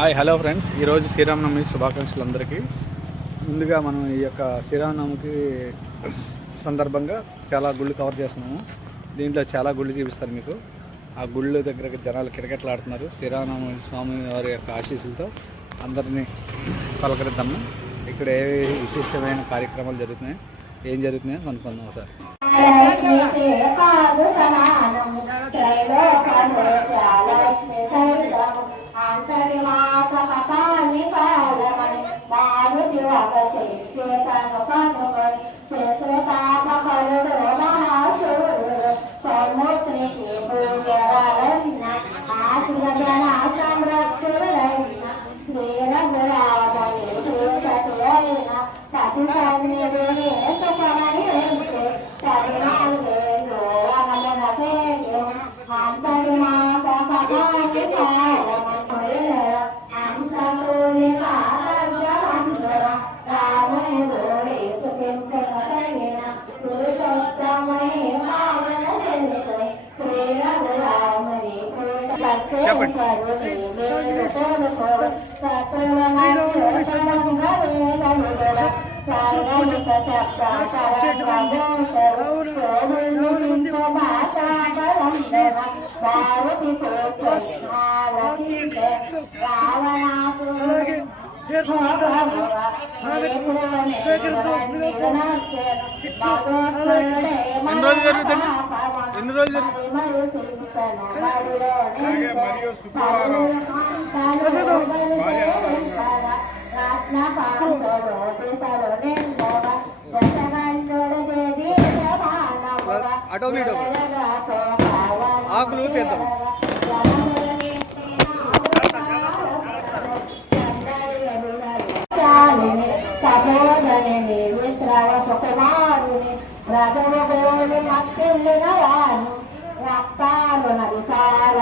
Hi hello friends, ఈరోజు శ్రీరామనవమి శుభాకాంక్షలు అందరికీ. ముందుగా మనం ఈ యొక్క శ్రీరామనవమికి సందర్భంగా చాలా గుళ్ళు కవర్ చేస్తున్నాము. దీంట్లో చాలా గుళ్ళు చూపిస్తారు మీకు. ఆ గుళ్ళు దగ్గర జనాలు కిటకిటలాడుతున్నారు. శ్రీరామనవమి స్వామి వారి యొక్క ఆశీస్సులతో అందరినీ పలకరిద్దాము. ఇక్కడ ఏ విశేషమైన కార్యక్రమాలు జరుగుతున్నాయి, ఏం జరుగుతున్నాయో కనుక్కుందాం ఒకసారి. ఎన్ని రోజులు జరుగుతుంది? మరియు శుక్రవారం అటోలు ఇటో ఆకులు తీద్దాం. రక్తాలు నడిచాల